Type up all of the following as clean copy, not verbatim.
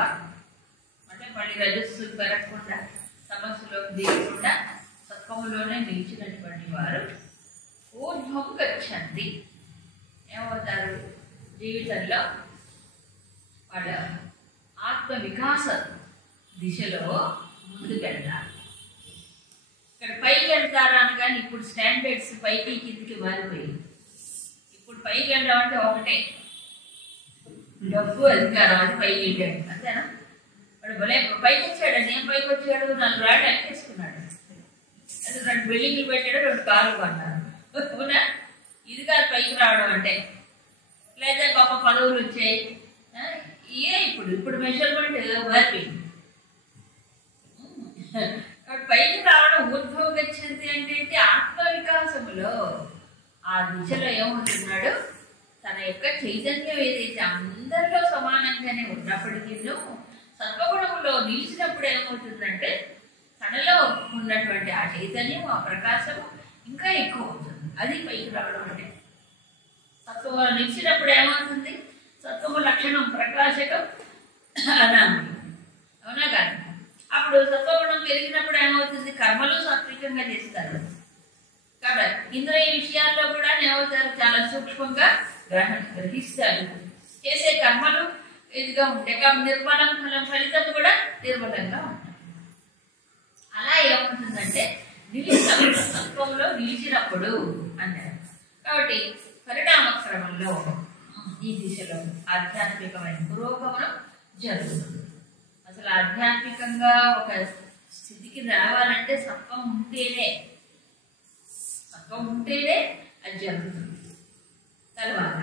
వారు, అంటే మళ్ళీ రజస్సు పెరగకుండా తమస్సులోకి దిగకుండా సత్వములోనే నిలిచినటువంటి వారు ఊర్ధ్వం గచ్చంతి. ఏమవుతారు? జీవితంలో వాళ్ళ ఆత్మ వికాస దిశలో ముందుకెళ్తారు. ఇక్కడ పైకి వెళ్తారా అని కానీ ఇప్పుడు స్టాండర్డ్స్ పైకి కిందికి మారిపోయి, ఇప్పుడు పైకి వెళ్ళడం అంటే ఒకటే, డబ్బు అధికారం, అది పైకి వెళ్ళాడు అంతేనా? వాడు భలే పైకి వచ్చాడండి. ఏం పైకి వచ్చాడు? 4 రాళ్ళు ఎక్కేసుకున్నాడు, అది 2 బిల్డింగ్లు పెట్టాడు, 2 కార్లు కొన్నాడు. అవునా? ఇది కాదు పైకి రావడం అంటే. లేదా గొప్ప పదవులు వచ్చాయి. ఇప్పుడు మెజర్మెంట్ మారిపోయింది. కాబట్టి పైకి రావడం ఊర్ధ్వం గచ్చంతి అంటే ఏంటి? ఆత్మ వికాసములో ఆ దిశలో ఏమవుతున్నాడు? తన యొక్క చైతన్యం ఏదైతే అందరిలో సమానంగానే ఉన్నప్పటికీ సత్వగుణంలో నిలిచినప్పుడు ఏమవుతుందంటే తనలో ఉన్నటువంటి ఆ చైతన్యం, ఆ ప్రకాశము ఇంకా ఎక్కువ అవుతుంది. అది పైకి రావడం అంటే. సత్వములో నిలిచినప్పుడు ఏమవుతుంది? సత్వము లక్షణం ప్రకాశకం అనామయం, అవునా కాదు? అప్పుడు సత్వగుణం పెరిగినప్పుడు ఏమవుతుంది? కర్మలు సాత్వికంగా చేస్తారు కాబట్టి ఇంద్రియ విషయాల్లో కూడా ఏమవుతారు? చాలా సూక్ష్మంగా గ్రహిస్తారు. చేసే కర్మలు ఇదిగా ఉంటాయి కాబట్టి నిర్మలం ఫలితం కూడా నిర్మలంగా ఉంటాయి. అలా ఏమవుతుందంటే సత్వంలో నిలిచినప్పుడు అంటారు. కాబట్టి పరిణామ క్రమంలో ఈ దిశలో ఆధ్యాత్మికమైన పురోగమనం జరుగుతుంది. అసలు ఆధ్యాత్మికంగా ఒక స్థితికి రావాలంటే సత్వం ఉంటేనే అది జరుగుతుంది. తర్వాత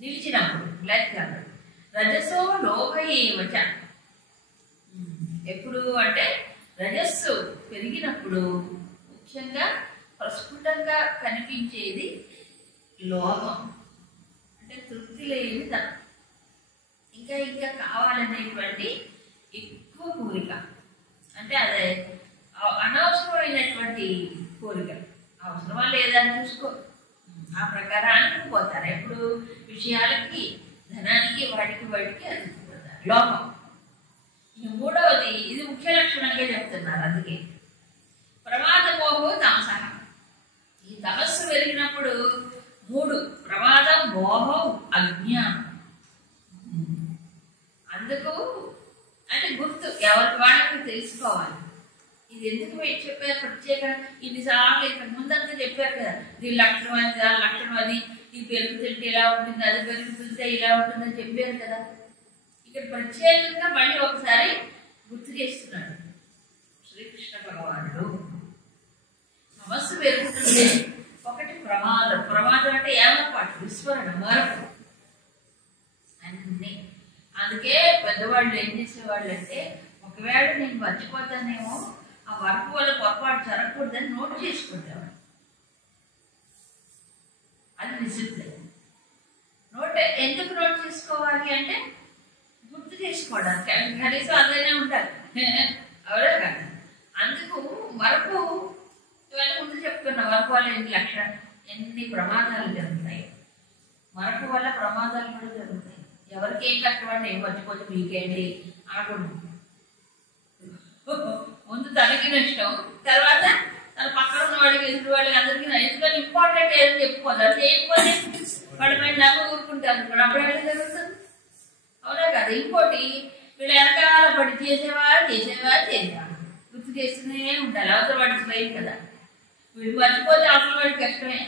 నిలిచినప్పుడు లెక్క రజసో లోభయేవచ. ఎప్పుడు అంటే రజస్సు పెరిగినప్పుడు ముఖ్యంగా ప్రస్ఫుటంగా కనిపించేది లోభం, అంటే తృప్తి లేని తనం, ఇంకా ఇంకా కావాలనేటువంటి ఎక్కువ కోరిక, అంటే అదే అనవసరమైనటువంటి కోరిక. అవసరమా లేదా అని చూసుకో, ఆ ప్రకారానికి పోతారు. ఎప్పుడు విషయాలకి, ధనానికి, వాటికి అందుకుపోతారు. లోపం. ఈ మూడవది, ఇది ముఖ్య లక్షణంగా చెప్తున్నారు. అందుకే ప్రమాదమోహో తమస. ఈ తమస్సు పెరిగినప్పుడు 3: ప్రమాదం, మోహం, అజ్ఞానం. అందుకు అంటే గుర్తు ఎవరికి వాళ్ళకి తెలుసుకోవాలి. ఇది ఎందుకు మీరు చెప్పారు ప్రత్యేకంగా? ఇన్నిసార్లు ఇంతకు ముందంతా చెప్పారు కదా, దీని లక్షణం అది, దాని లక్షణం అది, ఇది పెరుగుతుంటే ఇలా ఉంటుంది, అది పెరుగుతుంటే ఇలా ఉంటుందని చెప్పారు కదా. ఇక్కడ ప్రత్యేకంగా మళ్ళీ ఒకసారి గుర్తు చేస్తున్నాడు శ్రీకృష్ణ భగవానుడు. సమస్య పెరుగుతుంది. ఒకటి ప్రమాదం అంటే ఏమపాటు, విస్మరణ, మరపు అన్నీ. అందుకే పెద్దవాళ్ళు ఏం చేసేవాళ్ళు అంటే, ఒకవేళ నేను మర్చిపోతానేమో, ఆ వర్క్ వల్ల పొరపాటు జరగకూడదని నోట్ చేసుకుంటాను. అది డిసిప్లిన్. ఎందుకు నోట్ చేసుకోవాలి అంటే గుర్తు చేసుకోవడానికి, కనీసం అదైనా ఉండాలి. అవరే కాదు. అందుకు మరపు, ఇవన్నీ ముందు చెప్తున్నా, మరపు వల్ల ఎన్ని ప్రమాదాలు జరుగుతాయి. మరపు వల్ల ప్రమాదాలు కూడా జరుగుతాయి. ఎవరికి ఏం కష్టపడి ఏం మర్చిపోతే మీకేంటి అనకూడదు. ముందు తనకి నష్టం, తర్వాత తన పక్కన ఉన్న వాడికి, ఎదురు వాళ్ళకి, అందరికీ. ఎందుకని ఇంపార్టెంట్ ఏదని చెప్పుకోవాలి. చేయకపోతే వాడి మీద నమ్మ ఊరుకుంటారు. అప్పుడు ఎక్కడ జరుగుతుంది? అవునా కదా? ఇంకోటి, వీళ్ళు వెనకాల పడి చేసేవాడు గుర్తు చేస్తూనే ఉండాలి. అవతల వాడికి భయం కదా. వీళ్ళు మర్చిపోతే అవతల వాడికి కష్టమే.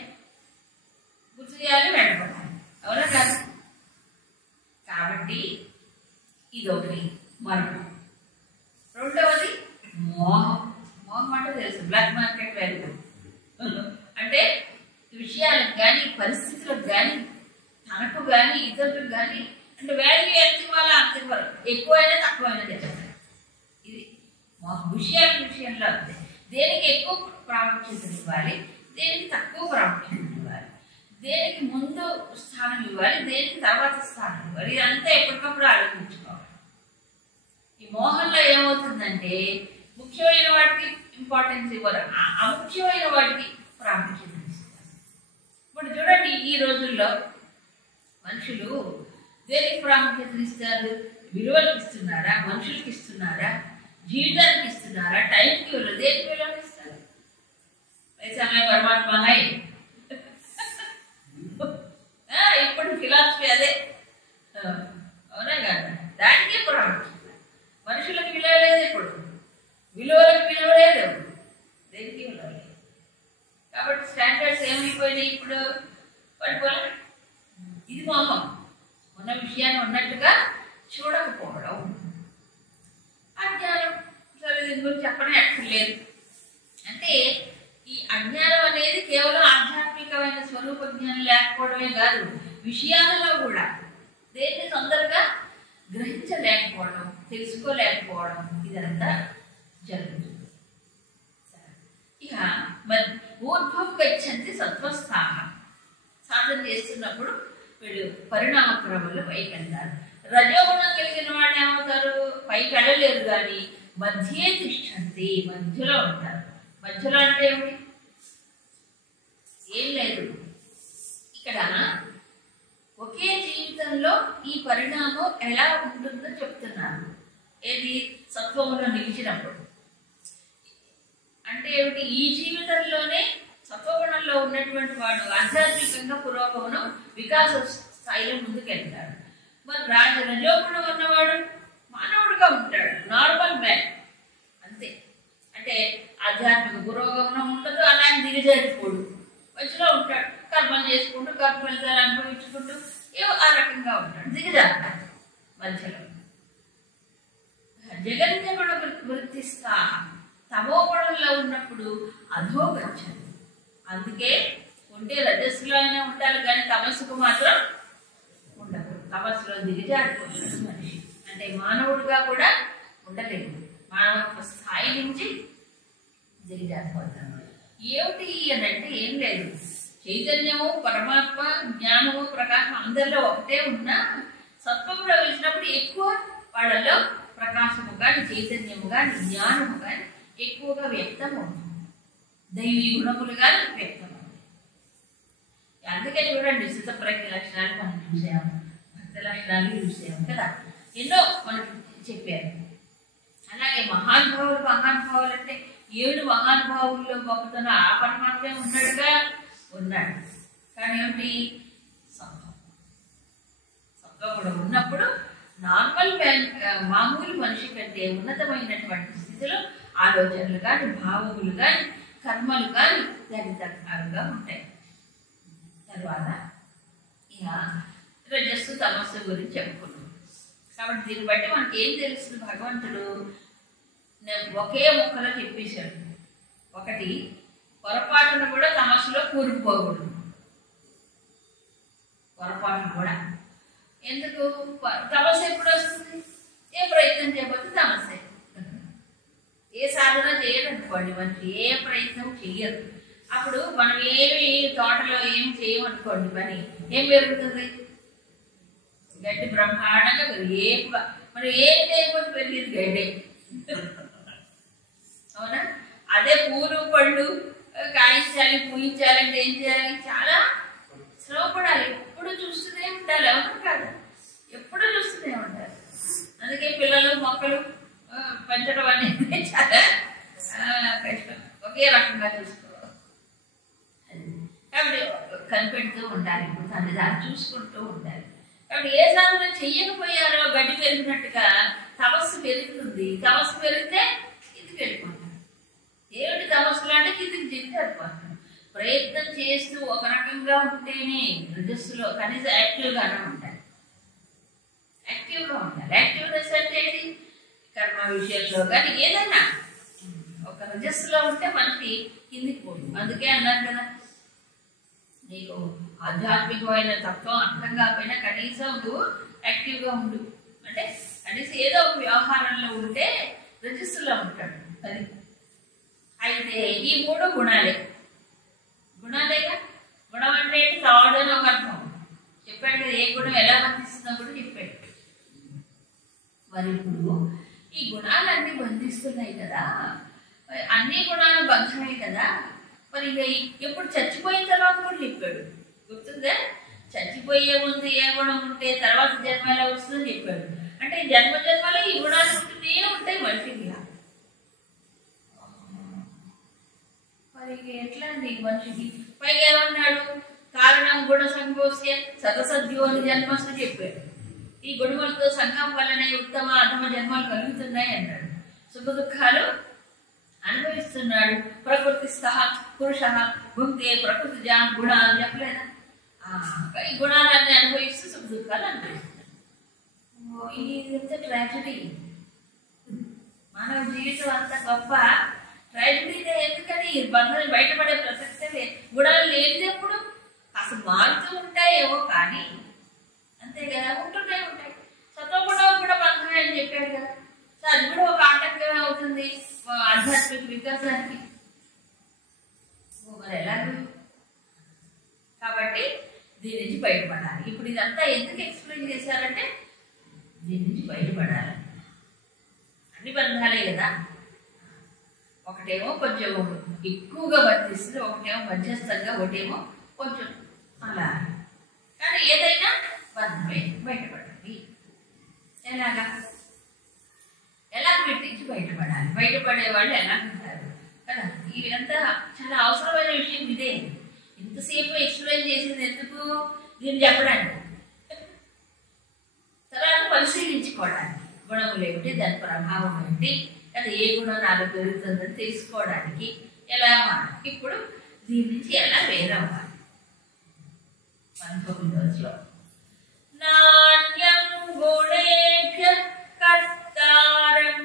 గుర్తు చేయాలి, వెళ్ళిపోతాలి. అవునా కదా? కాబట్టి ఇదొకటి మరణం. రెండవది మోహం. మోహం అంటే తెలుసు, బ్లాక్ మార్కెట్ వాల్యూ. అంటే విషయాలకు కానీ, పరిస్థితులకు కానీ, తనకు కానీ, ఇతరులకు కానీ, అంటే వాల్యూ ఎంత ఇవ్వాలో అంత ఇవ్వాలి. ఎక్కువైనా తక్కువైనా చేస్తారు. ఇది విషయంలో అంతే. దేనికి ఎక్కువ ప్రాముఖ్యత ఇవ్వాలి, దేనికి తక్కువ ప్రాముఖ్యత ఇవ్వాలి, దేనికి ముందు స్థానం ఇవ్వాలి, దేనికి తర్వాత స్థానం ఇవ్వాలి, ఇదంతా ఎప్పటికప్పుడు ఆలోచించుకోవాలి. ఈ మోహంలో ఏమవుతుందంటే ముఖ్యమైన వాటికి ఇంపార్టెన్స్ ఇవ్వరు, అముఖ్యమైన వాటికి ప్రాముఖ్యత ఇస్తారు. ఇప్పుడు చూడండి, ఈ రోజుల్లో మనుషులు దేనికి ప్రాముఖ్యత ఇస్తారు? విలువలకు ఇస్తున్నారా, మనుషులకి ఇస్తున్నారా, జీవితానికి ఇస్తున్నారా, టైంకి విలువ, దేనికి విలువ ఇస్తారు? పైసామే పరమాత్మ హై. ఇప్పుడు ఫిలాసఫీ అదే, అవునా కదా? దానికే ప్రాముఖ్యత. మనుషులకు విలువ లేదు, ఇప్పుడు విలువలకు విలువ లేదు, దేనికి విలువ లేదు. కాబట్టి స్టాండర్డ్స్ ఏమైపోయినాయి ఇప్పుడు? పడిపోలే. ఇది మోహం, ఉన్న విషయాన్ని ఉన్నట్టుగా చూడకపోవడం. అజ్ఞానం, సరే దీని గురించి చెప్పడం ఎక్కర్లేదు. అంటే ఈ అజ్ఞానం అనేది కేవలం ఆధ్యాత్మికమైన స్వరూప జ్ఞానం లేకపోవడమే కాదు, విషయాలలో కూడా దేన్ని తొందరగా గ్రహించలేకపోవడం, తెలుసుకోలేకపోవడం, ఇదంతా జరుగుతుంది. ఇక మరి ఊర్ధ్వం గచ్చంతి సత్వస్థాహ. సాధన చేస్తున్నప్పుడు వీళ్ళు పరిణామ క్రమంలో పైకి వెళ్తారు. రజోగుణం కలిగిన వాళ్ళు ఏమవుతారు? పైకి వెళ్ళలేరు, కానీ మధ్యే తిష్టంతి, మధ్యలో ఉంటారు. మధ్యలో అంటే ఏమిటి? ఏం లేదు. ఇక్కడ ఒకే జీవితంలో ఈ పరిణామం ఎలా ఉంటుందో చెప్తున్నారు. ఏది? సత్వములో నిలిచినప్పుడు. అంటే ఏమిటి? ఈ జీవితంలోనే సత్వగుణంలో ఉన్నటువంటి వాడు ఆధ్యాత్మికంగా పురోగమనం, వికాస స్థాయిలో ముందుకెళ్తాడు. మరి రజోగుణం ఉన్నవాడు మానవుడిగా ఉంటాడు, నార్మల్ మ్యాన్ అంతే. అంటే ఆధ్యాత్మిక పురోగమనం ఉండదు, అలాంటి దిగజారిపోడు, మధ్యలో ఉంటాడు. కర్మలు చేసుకుంటూ, కర్మ ఫలితాలు అనుభవించుకుంటూ ఏవో ఆ రకంగా ఉంటాడు, దిగజారుతాడు మధ్యలో. జగన్యగుణ వృత్తిస్థా, తమోగుణంలో ఉన్నప్పుడు అధోగచ్చంతి. అందుకే ఉంటే రజస్సులో అయినా ఉండాలి, కానీ తమస్సుకు మాత్రం ఉండదు. తమస్సులో దిగజారిపోతాడు మనిషి. అంటే మానవుడిగా కూడా ఉండలేదు, మానవ స్థాయి నుంచి దిగజారిపోతాడు. ఏమిటి అని అంటే ఏం లేదు, చైతన్యము, పరమాత్మ, జ్ఞానము, ప్రకాశం అందరిలో ఒకటే ఉన్నా సత్వములో వెళ్ళినప్పుడు ఎక్కువ వాళ్ళలో ప్రకాశము కానీ, చైతన్యము కానీ, జ్ఞానము కానీ ఎక్కువగా వ్యక్తం అవుతుంది. దైవీ గుణములు కానీ వ్యక్తం అవుతుంది. అందుకే చూడండి, స్థితప్రజ్ఞ లక్షణాలు మనం చూసాము, భక్త లక్షణాలు చూసాము కదా, ఎన్నో మనకి చెప్పారు. అలాగే మహానుభావులు అంటే 7 మహానుభావుల్లో గొప్పతనం ఆ పరమాత్మే ఉన్నాడుగా, ఉన్నాడు. కానీ ఏమిటి? సత్వం కూడా ఉన్నప్పుడు నార్మల్ మామూలు మనిషి కంటే ఉన్నతమైనటువంటి స్థితిలో ఆలోచనలు కానీ, భావములు కానీ, కర్మలు కానీ దానికి తగ్గట్టుగా ఉంటాయి. తర్వాత ఇక రజస్సు, తమస్సు గురించి చెప్పుకున్నాం. కాబట్టి దీన్ని బట్టి మనకి ఏం తెలుస్తుంది? భగవంతుడు ఒకే ముక్కలో చెప్పేశాడు. ఒకటి, పొరపాటును కూడా తమస్సులో కూరుకుపోకూడదు. పొరపాటును కూడా ఎందుకు? తమస్సు ఎప్పుడు వస్తుంది? ఏ ప్రయత్నం చేయకపోతే తమస్సే. ఏ సాధన చేయదు అనుకోండి, మనకి ఏ ప్రయత్నం చెయ్యదు. అప్పుడు మనం ఏమి తోటలో ఏం చేయమనుకోండి, పని ఏం పెరుగుతుంది? గడ్డి బ్రహ్మాండంగా ఏపుగా. మనం ఏం చేయకపోతే పెరిగేది గడ్డే, అవునా? అదే పూలు పళ్ళు కాయించాలి, పూయించాలంటే ఏం చేయాలి? చాలా శ్రమపడాలి. ఎప్పుడు చూస్తూనే ఉండాలి, అవును కాదు? ఎప్పుడు చూస్తూనే ఉండాలి. అందుకే పిల్లలు, మొక్కలు పెంచడం అనేది చాలా కష్టం, ఒకే రకంగా చూసుకోవాలి. కాబట్టి కనిపెడుతూ ఉండాలి, ఇప్పుడు దాన్ని దాన్ని చూసుకుంటూ ఉండాలి. కాబట్టి ఏ సాధన చెయ్యకపోయారో గడ్డి పెరిగినట్టుగా తపస్సు పెరుగుతుంది. తపస్సు పెరిగితే కిందికి వెళ్ళిపోతారు. ఏమిటి తపస్సులు అంటే? కిందికి దిగుతారు. ప్రయత్నం చేస్తూ ఒక రకంగా ఉంటేనే రజస్సులో కనీసం యాక్టివ్గానే ఉంటారు. యాక్టివ్గా ఉండాలి. యాక్టివ్నెస్ అంటే ఏంటి? కర్మ విషయంలో కానీ ఏదైనా ఒక రజస్సులో ఉంటే మనకి కిందికి పోదు. అందుకే అన్నారు కదా, నీకు ఆధ్యాత్మికమైన తత్వం అర్థం కాకపోయినా కనీసం నువ్వు యాక్టివ్గా ఉండు అంటే, కనీసం ఏదో ఒక వ్యవహారంలో ఉంటే రజస్సులో ఉంటాడు. అది అయితే ఈ 3 గుణాలే. గుణాలేగా. గుణం అంటే ఏంటి? తాడు అని ఒక అర్థం చెప్పాడు కదా, ఏ గుణం ఎలా బంధిస్తుందో కూడా చెప్పాడు. మరి ఇప్పుడు ఈ గుణాలన్నీ బంధిస్తున్నాయి కదా, అన్ని గుణాలు బంధమే కదా, మరి ఎప్పుడు చచ్చిపోయిన తర్వాత కూడా చెప్పాడు, గుర్తుందా? చచ్చిపోయే ముందు ఏ గుణం ఉంటే తర్వాత జన్మ ఎలా వస్తుందని చెప్పాడు. అంటే జన్మ జన్మలో ఈ గుణాలు ఉంటూనే ఉంటాయి మనిషికి. మరి ఎట్లా అండి మనిషికి? పైగా ఏమన్నాడు? కారణం గుణ సంగోస్య సతసద్యో అని జన్మస్తు చెప్పాడు. ఈ గుణములతో సంఘం వల్లనే ఉత్తమ అధమ జన్మలు కలుగుతున్నాయి అన్నాడు. సుఖ దుఃఖాలు అనుభవిస్తున్నాడు. ప్రకృతి స్థ పురుష భుంక్తే ప్రకృతి గుణ అని చెప్పలేదా? ఈ గుణాలన్నీ అనుభవిస్తూ సుఖ దుఃఖాలు అనుభవిస్తున్నాడు. ఇది ట్రాజడీ. మానవ జీవితం అంత గొప్ప ట్రాజడీనే. ఎందుకని బంధాలు బయటపడే ప్రసక్తే లేదు. గుణాలు లేనిది ఎప్పుడు అసలు మారుతూ ఉంటాయేమో కానీ అంతే కదా, ఉంటున్నాయి ఉంటాయి. సత్వగుణం కూడా బంధమే అని చెప్పాడు కదా. సో అది కూడా ఒక ఆటంకమే అవుతుంది ఆధ్యాత్మిక వికాసానికి. మరి ఎలాగో కాబట్టి దీని నుంచి బయటపడాలి. ఇప్పుడు ఇదంతా ఎందుకు ఎక్స్ప్లెయిన్ చేశారంటే దీని నుంచి బయటపడాలి. అన్ని బంధాలే కదా, ఒకటేమో కొంచెం ఎక్కువగా వర్తిస్తుంది, ఒకటేమో మధ్యస్థంగా, ఒకటేమో కొంచెం అలా. కానీ ఏదైనా బంధమే, బయటపడాలి. ఎలా వీటి నుంచి బయటపడాలి? బయటపడే వాళ్ళు ఎలా ఉంటారు కదా. ఇదంతా చాలా అవసరమైన విషయం. ఇదే ఇంతసేపు ఎక్స్ప్లెయిన్ చేసింది ఎందుకు? దీన్ని చెప్పడానికి, తర్వాత పరిశీలించుకోవడానికి. గుణములు ఏమిటి, దాని ప్రభావం ఏమిటి, అది ఏ గుణం నాలో పెరుగుతుందని తెలుసుకోవడానికి. ఎలా ఇప్పుడు దీని నుంచి ఎలా వేరవ్వాలి? 19వ నాణ్యం గుణేభ్యః కర్తారం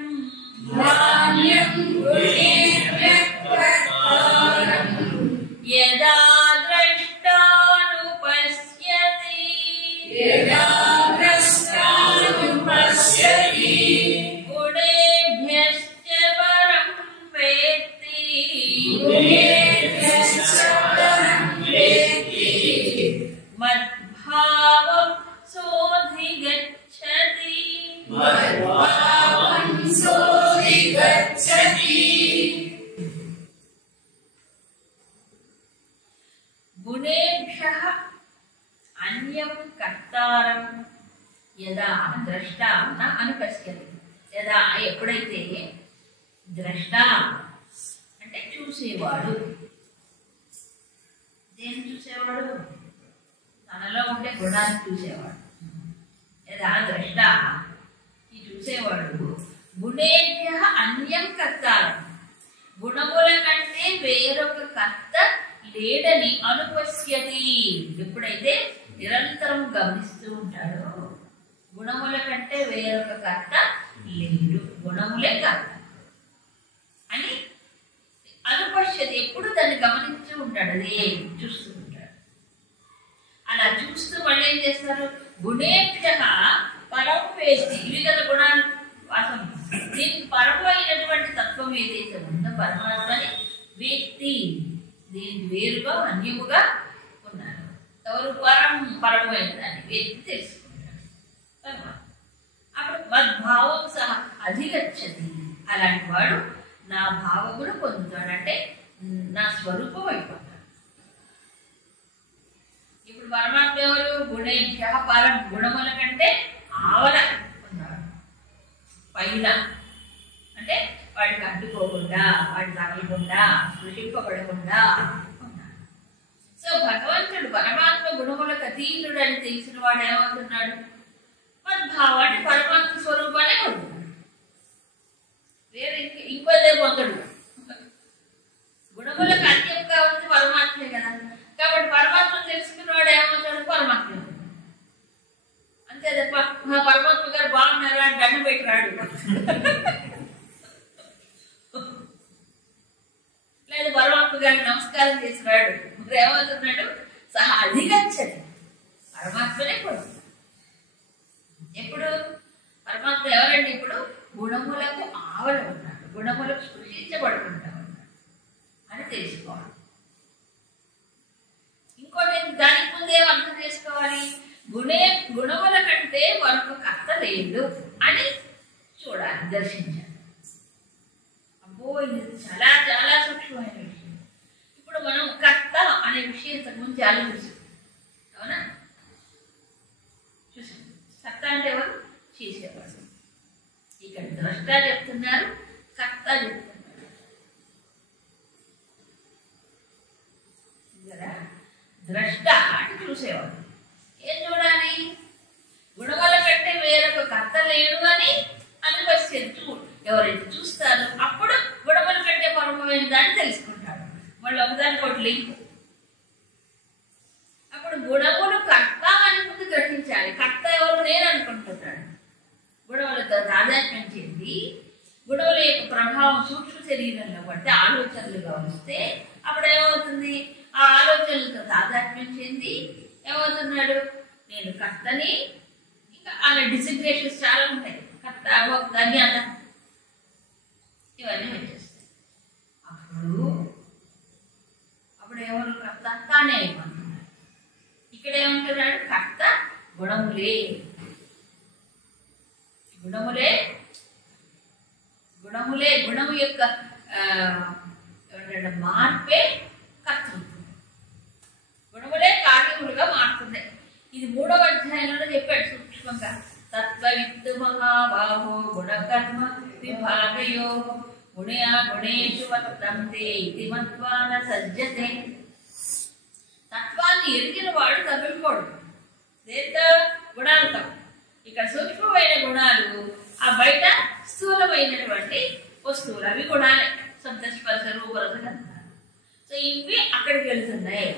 యదా ద్రష్టానుపశ్యతి గుణేభ్యశ్చ పరం వేత్తి మద్భావం సోధిగచ్చతి. గుణేభ్యః అన్యం కర్తారం యదా ద్రష్ట న అనుపశ్యతి. యదా ఎప్పుడైతే ద్రష్ట అంటే చూసేవాడు, దేన్ని చూసేవాడు? తనలో ఉండే గుణాన్ని చూసేవాడు. యదా ద్రష్ట ఈ చూసేవాడు గుణేభ్యః అన్యం కర్తారం గుణముల కంటే వేరొక కర్త లేడని అనుపశ్యతి. ఎప్పుడైతే నిరంతరం గమనిస్తూ ఉంటాడో గుణముల కంటే వేరొక కర్త లేడు, గుణములే కర్త అని అనుపశ్యతి. ఎప్పుడు దాన్ని గమనిస్తూ ఉంటాడు, అదే చూస్తూ ఉంటాడు. అలా చూస్తూ మళ్ళీ ఏం చేస్తారు? గుణేభ్యః పరం వేత్తి. ఇవి కదా గుణాలు వాసం. దీనికి పరము అయినటువంటి తత్వం ఏదైతే ఉందో పరమాత్మని వేత్తి, దీనికి వేరుగా అన్యముగా ఉన్నారు. ఎవరు? పరము అయిన దాన్ని వేత్తి తెలుసుకుంటాడు. అప్పుడు మద్భావం సహా అధిగచ్చతి. అలాంటి వాడు నా భావమును పొందుతాడు, అంటే నా స్వరూపం అయిపోతాడు. ఇప్పుడు పరమాత్మ ఎవరు? గుణేభ్యః పరం, గుణముల కంటే ఆవల ఉన్నాడు, పైన. అంటే వాడికి అడ్డుకోకుండా, వాడి తగలకుండా, స్పృశింపబడకుండా ఉన్నాడు. సో భగవంతుడు పరమాత్మ గుణములకు అతీతుడు అని తెలిసిన వాడు ఏమవుతున్నాడు? మద్భావాన్ని పరమాత్మ స్వరూపాన్ని పొందుతాడు. వేరే ఇంకోదే పొందడు. గుణములకు అన్యం కావచ్చు పరమాత్మే కదా. కాబట్టి పరమాత్మ తెలుసుకున్నవాడు ఏమవుతాడు? పరమాత్మ. అంతే తప్ప పరమాత్మ గారు బాగున్నారా అని దండం పెట్టి రాడు, లేదు పరమాత్మ గారికి నమస్కారం చేసి రాడు. ఇప్పుడు ఏమవుతున్నాడు? సహా అధిగచ్చతి, పరమాత్మనే పొందుతాడు. ఎప్పుడు? పరమాత్మ ఎవరండి? ఇప్పుడు గుణములకు ఆవల ఉన్నాడు, గుణములకు స్పృశించబడుకుంటా ఉన్నాడు అని తెలుసుకోవాలి. ఇంకోటి దానికి ముందే అర్థం చేసుకోవాలి, గుణముల కంటే మరొక కర్త లేదు అని చూడాలి, దర్శించాలి. అబ్బో ఇది చాలా చాలా సూక్ష్మమైన విషయం. ఇప్పుడు మనం కర్త అనే విషయం ఇంతకుముందు ఆలోచిస్తాం, అవునా? చూసాం. కర్త అంటే ఎవరు? చేసేవాడు. ఇక్కడ ద్రష్ట చెప్తున్నారు, కర్త చెప్తున్నారు కదా. ద్రష్ట అంటే చూసేవాడు. ఏం చూడాలి? గుణముల కంటే వేరొక కర్త లేడు అని అనుభవిస్తూ ఎవరైతే చూస్తారో అప్పుడు గుణముల కంటే పరమైన దాన్ని తెలుసుకుంటాడు. మళ్ళీ ఒకదానికి ఒకటి లింక్. అప్పుడు గుణములు కర్త అని ముందు గ్రహించాలి. కర్త ఎవరు? నేను అనుకుంటున్నాడు. గుణములతో తాదాత్మ్యం చెంది గుణముల యొక్క ప్రభావం సూక్ష్మ శరీరంలో పడితే ఆలోచనలుగా వస్తే అప్పుడు ఏమవుతుంది? ఆ ఆలోచనలతో తాదాత్మ్యం చెంది ఏమవుతున్నాడు? నేను కర్తని. ఇంకా అలా డిసిగ్నేషన్స్ చాలా ఉంటాయి. కర్త, అజ్ఞాత, ఇవన్నీ వచ్చేస్తాయి. అప్పుడు ఎవరు? కర్త తానే అయిపోతున్నాడు. ఇక్కడ ఏమంటున్నాడు? కర్త గుణములే. గుణములే గుణములే గుణము యొక్క మార్పే కర్తృత్వం. గుణములే కార్యములుగా మారుతున్నాయి. ఇది 3వ అధ్యాయంలో చెప్పాడు సూక్ష్మంగా. తత్వవిత్తు మహాబాహో గుణకర్మ విభాగయో గుణయా గుణేషు వర్తంతే ఇతి మత్వా న సజ్జతే. తత్వాన్ని ఎరిగిన వాడు తగులుకోడు. దేంతో? గుణాలతో. ఇక్కడ సూక్ష్మమైన గుణాలు, ఆ బయట స్థూలమైనటువంటి వస్తువులు, అవి గుణాలే. శబ్దస్పర్శ రూపరస. సో ఇవి అక్కడికి వెళ్తున్నాయి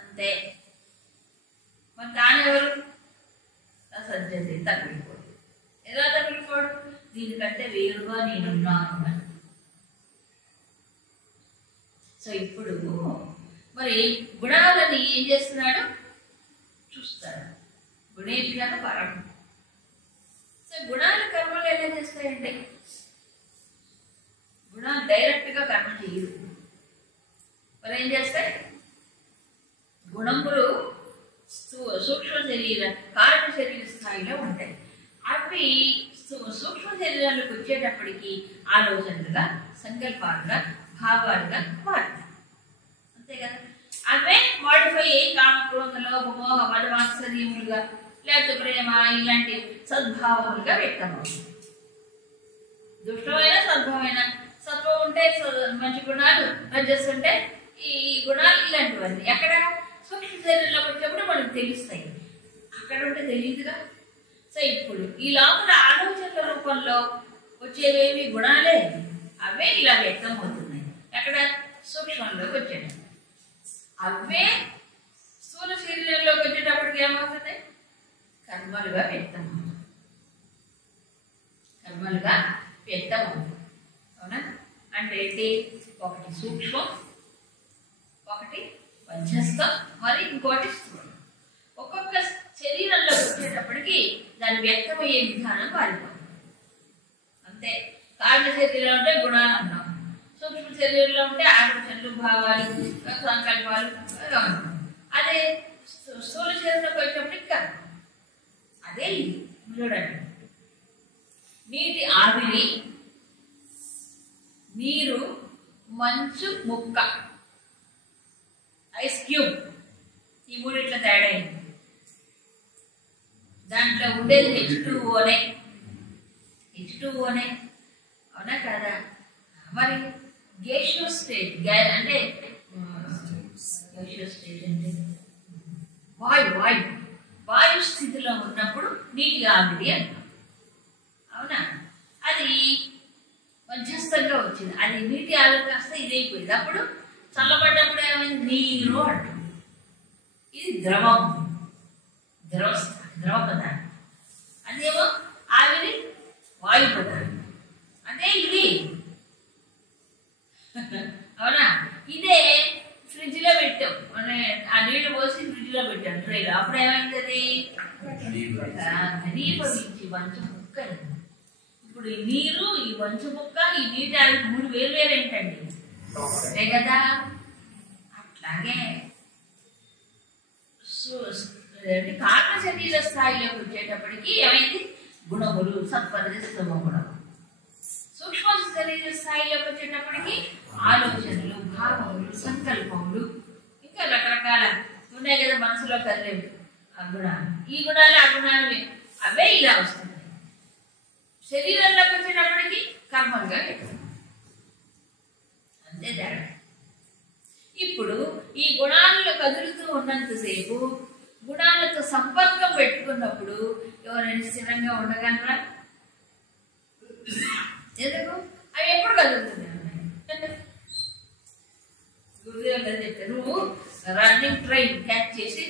అంతే. మరి తానెవరు? సజ్జతే, తగులుకోడు. ఎలా తగులుకోడు? దీనికంటే వేరుగా నేనున్నాను అని. సో ఇప్పుడు మరి గుణాలని ఏం చేస్తున్నాడు? చూస్తాడు. గుణేభ్యాన పరం. సో గుణాలు కర్మలు ఎలా చేస్తాయంటే, గుణాలు డైరెక్ట్గా కర్మ చేయదు. మరి ఏం చేస్తాయి? గుణములు సూక్ష్మ శరీర కారణ శరీర స్థాయిలో ఉంటాయి. అవి సూక్ష్మ శరీరాలకు వచ్చేటప్పటికి ఆలోచనలుగా, సంకల్పాలుగా, భావాలుగా మారుతాయి. అంతే కదా. అవే మాడిఫై అయ్యి కామ, క్రోధ, లోభ, మోహ, మదమాత్సర్యములుగా, లేకపోతే ప్రేమ ఇలాంటి సద్భావములుగా వ్యక్తమవుతుంది. దుష్టమైన సద్భావమైన, సత్వం ఉంటే మంచి గుణాలు, రజస్సు ఉంటే ఈ గుణాలు, ఇలాంటివన్నీ ఎక్కడ సూక్ష్మ శరీరంలోకి వచ్చేప్పుడు మనకు తెలుస్తాయి. అక్కడ ఉంటే తెలియదుగా. సో ఇప్పుడు ఈ లోపల ఆలోచనల రూపంలో వచ్చేవేవి గుణాలే, అవే ఇలా వ్యక్తం అవుతున్నాయి. ఎక్కడ? సూక్ష్మంలోకి వచ్చేటప్పుడు. అవే స్థూల శరీరంలోకి వచ్చేటప్పటికి ఏమవుతుంది? కర్మలుగా వ్యక్తమవుతుంది. కర్మలుగా వ్యక్తమవుతుంది. అవునా? అంటే ఏంటి? ఒకటి సూక్ష్మం, ఒకటి మధ్యస్థం, మరి ఇంకోటి స్థూలం. ఒక్కొక్క శరీరంలో వచ్చేటప్పటికి దాని వ్యక్తమయ్యే విధానం మారిపోతుంది. అంతే. కారణ శరీరంలో ఉంటే గుణాలు అన్నాం, సూక్ష్మ శరీరంలో ఉంటే ఆలోచనలు, భావాలు, సంకల్పాలు. అదే స్థూల శరీరంలోకి వచ్చేటప్పటికి కర్మ. అదే ఇది. చూడండి, నీటి ఆవిరి, నీరు, మంచు ముక్క, ఐస్ క్యూబ్, ఈ మూడిట్ల తేడా అయింది. దాంట్లో ఉండేది H2O. H2O. అవునా కదా? మరి గ్యాషియస్ స్టేట్ అంటే గ్యాషియస్ స్టేట్ అంటే వాయు స్థితిలో ఉన్నప్పుడు నీటి ఆవిరి అంటాం. అవునా? అది మధ్యస్థంగా వచ్చింది. అది నీటి ఆవిరి కాస్త ఇదైపోయింది. అప్పుడు చల్లబడ్డప్పుడు ఏమైంది? నీరు అంటాం. ఇది ద్రవం, ద్రవ పదార్థం. అదేమో ఆవిరి, వాయు పదార్థం. అదే ఇది. అవునా? ఇదే ఫ్రిడ్జ్ లో పెట్టాం, ఆ నీళ్లు పోసి ఫ్రిడ్జ్ లో పెట్టాం ట్రైలో. అప్పుడు ఏమైంది? ఘనీభవించి మంచు ముక్క. ఇప్పుడు ఈ నీరు, ఈ మంచు ముక్క, ఈ నీటి ఆవిరి 3 వేరు ఏంటండి? అంతే కదా. అట్లాగే కారణ శరీర స్థాయిలోకి వచ్చేటప్పటికి ఏమైంది? గుణములు, సత్వరజస్తమ గుణము. సూక్ష్మ శరీర స్థాయిలోకి వచ్చేటప్పటికి ఆలోచనలు, భావములు, సంకల్పములు, ఇంకా రకరకాల ఉన్నాయి కదా మనసులో కదిలేవి ఆ గుణాలు. ఈ గుణాలు, ఆ గుణాలు అవే ఇలా వస్తున్నాయి. శరీరంలోకి వచ్చినప్పటికీ కర్మలుగా పెట్టుకున్నాం, అంతే తేడా. ఇప్పుడు ఈ గుణాలలో కదులుతూ ఉన్నంతసేపు గుణాలతో సంపర్కం పెట్టుకున్నప్పుడు ఎవరైనా స్థిరంగా ఉండగలరా? ఎందుకు? అవి ఎప్పుడు కదులుతున్నాయి. గురుదేవులు గారు చెప్తారు, నువ్వు రన్నింగ్ ట్రైన్ క్యాచ్ చేసి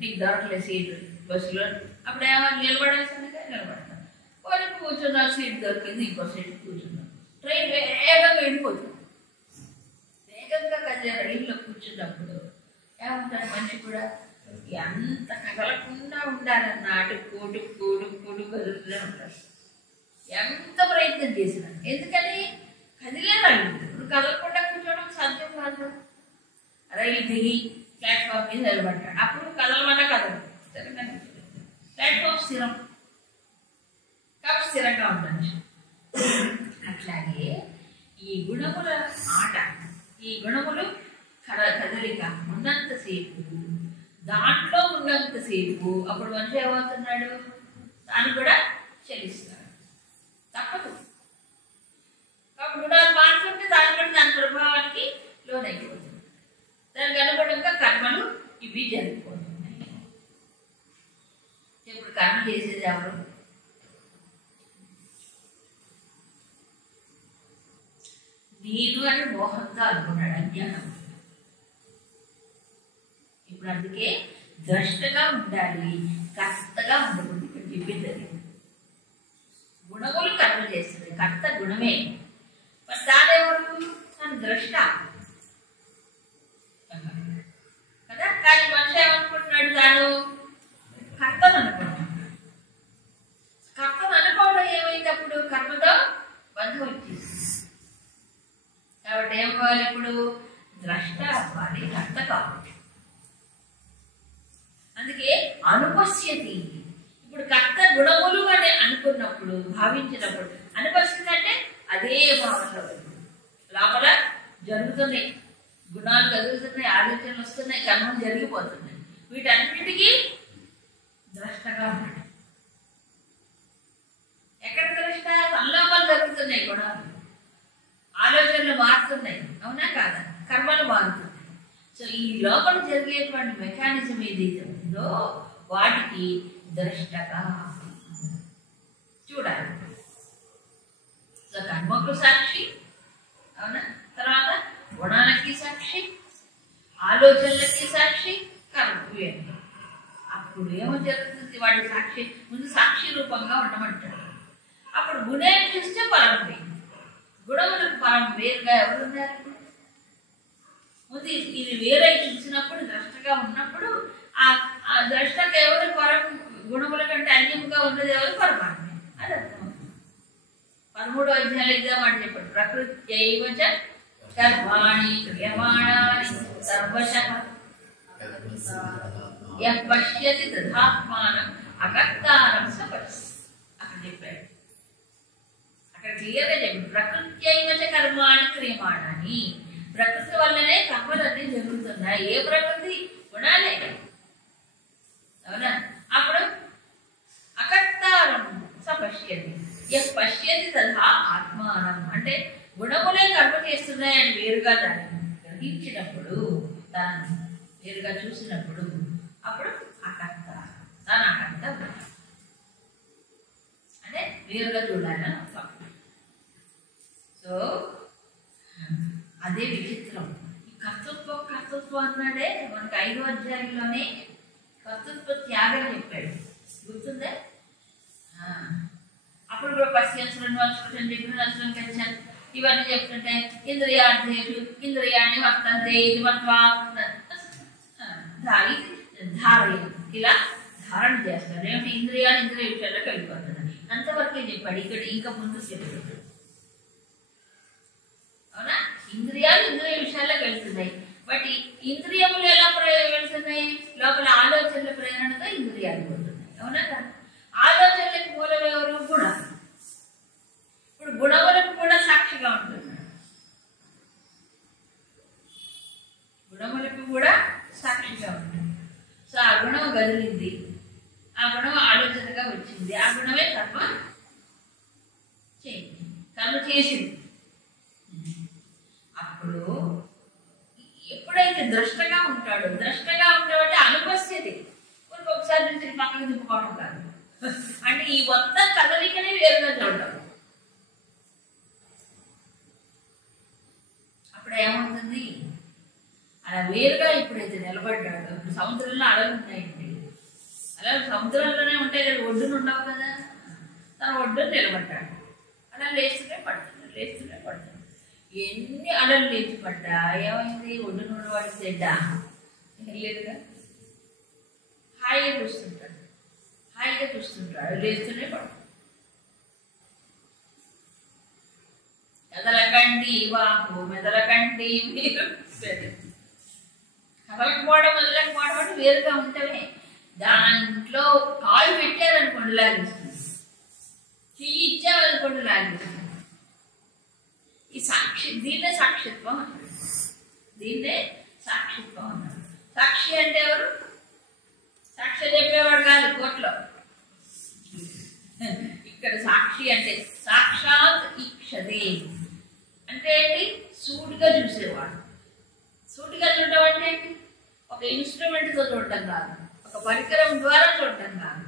నీకు దొరకలేదు సీట్ బస్సులో, అప్పుడు ఏమైనా నిలబడాల్సిందిగా నిలబడతాను. వాళ్ళు కూర్చున్నారు, సీట్ దొరికింది, ఇంకో సీట్ కూర్చున్నాం. ట్రైన్ వేగంగా వెళ్ళిపోతుంది. వేగంగా కదిలే రైల్లో కూర్చున్నప్పుడు ఏమంటారు, మనిషి కూడా ఎంత కదలకుండా ఉండాలన్న అటు కోటు కోడు కోడు కదులుతూనే ఉంటారు. ఎంత ప్రయత్నం చేసినా. ఎందుకని? కదిలే రైలు ఇప్పుడు కదలకుండా కూర్చోవడం సాధ్యం కాదు. రైలు దిగి ప్లాట్ఫామ్ మీద నిలబడ్డాడు, అప్పుడు కదలమన్నా కదలు. ప్లాట్ఫామ్ స్థిరం కాబట్టి స్థిరంగా ఉండాలి. అట్లాగే ఈ గుణముల ఆట, ఈ గుణములు కదలిక ఉన్నంతసేపు, దాంట్లో ఉన్నంతసేపు అప్పుడు మనిషి ఏమవుతున్నాడు? దాన్ని కూడా చెల్లిస్తాడు, తప్పదు. కాబట్టి గుణాలు మారుతుంటే దాని ప్రభావానికి లోనైపోతుంది. దానికి అనుగుణంగా కర్మలు ఇవి జరిగిపోతున్నాయి. ఇప్పుడు కర్మ చేసేది ఎవరు? నేను అని మోహంతో అనుకున్నాడు, అజ్ఞానం. ఇప్పుడు అందుకే ద్రష్టగా ఉండాలి, కర్తగా ఉండకూడదు. ఇక్కడ చెప్పింది అది. గుణములు కర్మ చేస్తుంది, కర్త గుణమే. మరి దానెవరు? తను ద్రష్ట కదా. కానీ మనిషి ఏమనుకుంటున్నాడు? తాను కర్తను అనుకుంటున్నాడు. కర్తను అనుకోవడం ఏమైంది? అప్పుడు కర్మతో బంధం వచ్చేసి. కాబట్టి ఏం కావాలి? ఇప్పుడు ద్రష్ట అవ్వాలి, కర్త కావాలి. అందుకే అనుపశ్యతి. ఇప్పుడు కర్త గుణములు అని అనుకున్నప్పుడు, భావించినప్పుడు, అనుపశ్యతి అంటే అదే భావనలో లోపల జరుగుతున్నాయి, గుణాలు కదులుతున్నాయి, ఆలోచనలు వస్తున్నాయి, కర్మలు జరిగిపోతున్నాయి. వీటన్నిటికీ ద్రష్టగా ఉన్నాడు. ఎక్కడ ద్రష్ట? తనలోపల జరుగుతున్నాయి గుణాలు, ఆలోచనలు మారుతున్నాయి, అవునా కాదా? కర్మలు మారుతున్నాయి. సో ఈ లోపల జరిగేటువంటి మెకానిజం ఏదైతే ఉందో వాటికి ద్రష్టగా చూడాలి. సో కర్మకు సాక్షి, అవునా? తర్వాత గుణాలకి సాక్షి, ఆలోచనలకి సాక్షి, కర్మకు. అప్పుడు ఏమో జరుగుతుంది? వాడి సాక్షి ముందు సాక్షి రూపంగా ఉండమంటాడు. అప్పుడు గుణాన్ని చూస్తే పరం పోయింది. గుణములకు పరం వేరుగా ఎవరున్నారు? ముందు ఇది వేరే చూసినప్పుడు, ద్రష్టగా ఉన్నప్పుడు ఆ ద్రష్టకు ఎవరు పరం? గుణముల కంటే అన్యముగా ఉన్నది ఎవరు? పరమాత్మ. అది అర్థమవుతుంది. 13వ అధ్యాయం ఇద్దామని చెప్పాడు. ప్రకృత్యైవ చ కర్మాణి క్రియమాణాని సర్వశః యః పశ్యతి తథాత్మానం అకర్తారం స పశ్యతి. అక్కడ చెప్పాడు. అక్కడ క్లియర్గా చెప్పాడు. ప్రకృత్యైవ చ కర్మాణి క్రియమాణాని. ప్రకృతి వల్లనే కర్మలన్నీ జరుగుతున్నాయి. ఏ ప్రకృతి? గుణాలే, అవునా? అప్పుడు అకర్తారం స పశ్యతి యః పశ్యతి తథా ఆత్మానం. అంటే గుణములే కర్మ చేస్తున్నాయని వేరుగా దాన్ని గ్రహించినప్పుడు, దాన్ని వేరుగా చూసినప్పుడు అప్పుడు అకర్త, దాని అకర్త అంటే వేరుగా చూడాలని అర్థం. సో అదే విచిత్రం. ఈ కర్తృత్వం అన్నాడే మనకి 5వ అధ్యాయంలోనే కర్తృత్వ త్యాగం చెప్పాడు, గుర్తుందా? అప్పుడు కూడా పశ్యంత్రం కలిసాను ఇవన్నీ చెప్తుంటే ఇంద్రియార్థేషు ఇంద్రియాన్ని వర్తంతే ఇది ధారయం, ఇలా ధారణ చేస్తాడు. ఏమిటి? ఇంద్రియాలు ఇంద్రియ విషయాల్లోకి వెళ్ళిపోతున్నాడు. అంతవరకే చెప్పాడు. ఇక్కడ ఇంకా ముందు చెప్తాడు, అవునా? ఇంద్రియాలు ఇంద్రియ విషయాల్లోకి వెళ్తున్నాయి. బట్ ఇంద్రియములు ఎలా వెళ్తున్నాయి? లోపల ఆలోచనల ప్రేరణతో ఇంద్రియాలు పోతున్నాయి, అవునా కదా? ఆలోచనలకు మూలం ఎవరు? గుణాలు. ఇప్పుడు గుణములకు కూడా సాక్షిగా ఉంటున్నాడు. గుణములకు కూడా సాక్షిగా ఉంటుంది. సో ఆ గుణం కదిలింది, ఆ గుణం ఆలోచనగా వచ్చింది. చేసింది. అప్పుడు ఎప్పుడైతే ద్రష్టగా ఉంటాడో, ద్రష్టగా ఉంటాడంటే అనుపస్థితి, ఒకసారి నుంచి పక్కన తిప్పుకోవడం కాదు, అంటే ఈ మొత్తం కదలికనే వేరుగా చూడటం. అప్పుడు ఏమవుతుంది, అలా వేరుగా ఎప్పుడైతే నిలబడ్డాడో, ఇప్పుడు సముద్రంలో అలలు ఉన్నాయండి, అలా సముద్రంలోనే ఉంటాయి కదా, ఒడ్డున ఉండవు కదా, తన ఒడ్డున నిలబడ్డాడు. అలా లేస్తూనే పడుతుంది, లేస్తూనే పడుతుంది. ఎన్ని అలలు లేచి పడ్డా ఏమైంది, ఒడ్డున ఉన్నవాడికి చెడ్డా లేదుగా, హాయిగా చూస్తుంటాడు, హాయిగా చూస్తుంటాడు, లేస్తూనే పడుతుంది. కదలకండి బాబు, మెదలకండి మీరు, కదలకపోవడం మొదలకపోవడం అంటే వేరుగా ఉంటమే. దాంట్లో కాలు పెట్టారనుకోండి లాగిస్తుంది, చెయ్యి ఇచ్చామనుకోండి లాగిస్తుంది. ఈ సాక్షి, దీన్నే సాక్షిత్వం అన్నాడు, దీన్నే సాక్షిత్వం అన్నాడు. సాక్షి అంటే ఎవరు? సాక్షి చెప్పేవాడు కాదు కోర్టులో. ఇక్కడ సాక్షి అంటే సాక్షాత్ ఈక్షదే అంటే ఏంటి, సూటిగా చూసేవాడు. సూటిగా చూడటం అంటే ఏంటి, ఒక ఇన్స్ట్రుమెంట్తో చూడటం కాదు, ఒక పరికరం ద్వారా చూడటం కాదు.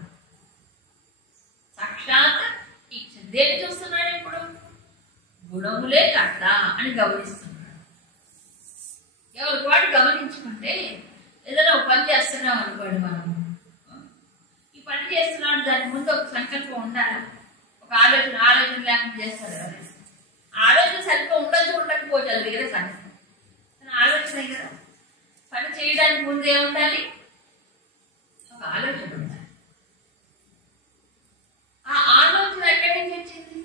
సాక్షాత్ ఈక్ష, దేన్ని చూస్తున్నాడు ఇప్పుడు, గుణములే కర్త అని గమనిస్తున్నాడు. ఎవరికి వాడు గమనించుకుంటే, ఏదైనా ఒక పని చేస్తున్నాం అనుకోండి, మనం ఈ పని చేస్తున్నాడు, దాని ముందు ఒక సంకల్పం ఉండాలి, ఒక ఆలోచన లేకుండా చేస్తాడు కదా. ఆలోచన సరిగ్గా ఉండొచ్చు, ఉండకపోవచ్చు, అది వేరే సంగతి. ఆలోచన కదా, పని చేయడానికి ముందు ఏముండాలి, ఒక ఆలోచన ఉండాలి. ఆ ఆలోచన ఎక్కడి నుంచి వచ్చింది,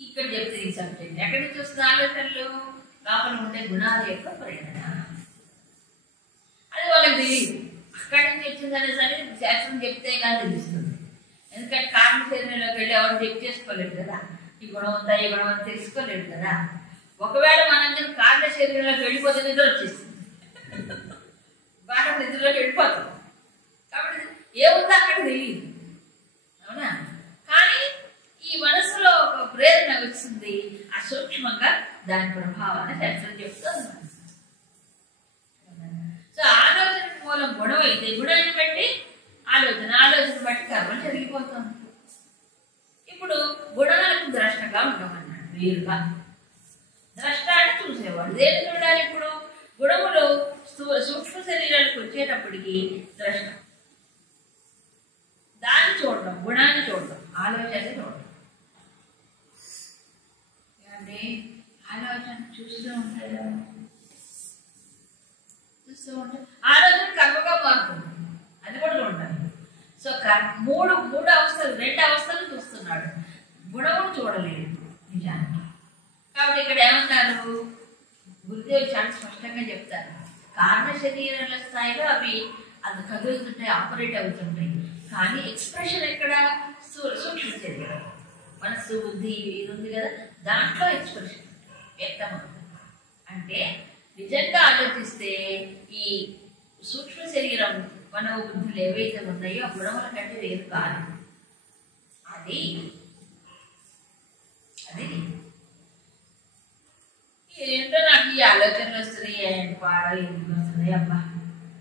ఇక్కడ చెప్తే ఈ సబ్జెక్ట్ ఎక్కడి నుంచి వస్తుంది ఆలోచనలు, లోపల ఉండే గుణాల యొక్క ప్రేరణ. అది వాళ్ళకి తెలియదు, అక్కడి నుంచి వచ్చిందనే సరే శాస్త్రం చెప్తే కానీ తెలుస్తుంది. ఎందుకంటే కారణ శరీరంలోకి వెళ్ళి ఎవరు చెక్ చేసుకోలేదు కదా, ఈ గుణం ఉందా ఈ గుణం అంతా తెలుసుకోలేదు కదా. ఒకవేళ మనం కారణ శరీరంలోకి వెళ్ళిపోతే నిద్ర వచ్చేస్తుంది, బాగా నిద్రలోకి వెళ్ళిపోతాం. కాబట్టి ఏముందో అక్కడ తెలియదు, అవునా? కానీ ఈ మనసులో ఒక ప్రేరణ వచ్చింది, అసూక్ష్మంగా దాని ప్రభావాన్ని శాస్త్రం చెప్తుంది. సో ఆలోచన మూలం గుణం అయితే, గుణాన్ని బట్టి ఆలోచన, ఆలోచన బట్టి కర్మ జరిగిపోతుంది. ఇప్పుడు గుణాలకు ద్రష్టగా ఉండమన్నాడు, వేరుగా. ద్రష్ట అంటే చూసేవాడు. దేని చూడాలి ఇప్పుడు, గుణములు సూక్ష్మ శరీరాలకు వచ్చేటప్పటికి ద్రష్ట, దాన్ని చూడడం, గుణాన్ని చూడడం, ఆలోచన చూడడం. అంటే ఆలోచన చూస్తూ ఉంటాడు, చూస్తూ ఉంటాడు, ఆలోచన కర్మగా మారుతుంది, అది కూడా చూడాలి. సో మూడు అవస్థలు, రెండు అవస్థలు చూస్తున్నాడు, గుణములు చూడలేదు నిజానికి. కాబట్టి ఇక్కడ ఏమన్నారు, గురుదేవులు చాలా స్పష్టంగా చెప్తారు, కారణ శరీరాల స్థాయిలో అవి అది కదులుతుంటాయి, ఆపరేట్ అవుతుంటాయి. కానీ ఎక్స్ప్రెషన్ ఎక్కడ, సూక్ష్మ శరీరం, మనస్సు బుద్ధి ఇది ఉంది కదా, దాంట్లో ఎక్స్ప్రెషన్ వ్యక్తం అవుతుంది. అంటే నిజంగా ఆలోచిస్తే ఈ సూక్ష్మ శరీరం మనోబుద్ధులు ఏవైతే ఉన్నాయో ఆ గుణముల కంటే వేరు కాదు. అది ఏంటో నాకు ఈ ఆలోచనలు వస్తున్నాయి, ఏంటి పాడ ఎందుకు వస్తున్నాయి, అబ్బా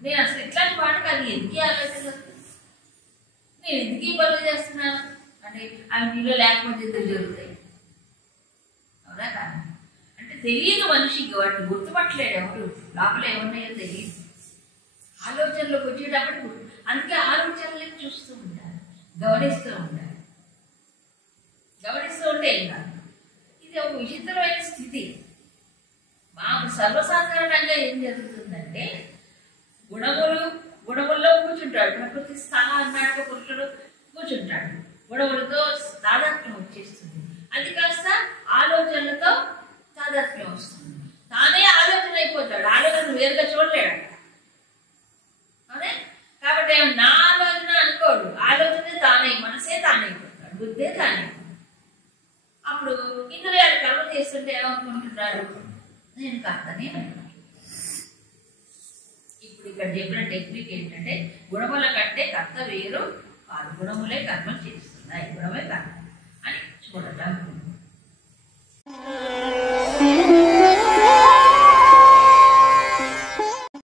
నేను అసలు ఇట్లాంటి పాట కాదు, ఎందుకు ఆలోచనలు వస్తుంది, నేను ఎందుకు ఈ పనులు చేస్తున్నాను అంటే అవి నీలో లేకపోతే ఎందుకు జరుగుతాయి, అవునా కాదు? అంటే తెలియదు మనిషికి, వాటిని గుర్తుపట్టలేడు ఎవరు, లోపల ఏమున్నాయో తెలియదు. ఆలోచనలోకి వచ్చేటప్పుడు అందుకే ఆలోచనలు చూస్తూ ఉండాలి, గమనిస్తూ ఉండాలి. గమనిస్తూ ఉంటే ఏం కాదు. ఇది ఒక విచిత్రమైన స్థితి. మాకు సర్వసాధారణంగా ఏం జరుగుతుందంటే, గుణముల్లో కూర్చుంటాడు, ప్రకృతి స్థానం అన్నాడు, పురుషుడు కూర్చుంటాడు, గుణములతో తాదాత్మ్యం వచ్చేస్తుంది. అది కాస్త ఆలోచనలతో తాదాత్మ్యం వస్తుంది, తానే ఆలోచన అయిపోతాడు, ఆలోచన వేరుగా చూడలేడు. అదే కాబట్టి నా ఆలోచన అనుకోడు, ఆలోచనే తానే, మనసే తానైపోతాడు, బుద్ధే తానే. అప్పుడు ఇంద్రియాలు కర్మ చేస్తుంటే ఏమనుకుంటున్నాడు, నేను కర్తనే అనుకుంటున్నాను. ఇప్పుడు ఇక్కడ చెప్పిన టెక్నిక్ ఏంటంటే, గుణముల కంటే కర్త వేరు కాదు, గుణములే కర్మలు చేస్తున్నాయి, గుణమే కర్మ అని చూడాలనుకుంటున్నాను.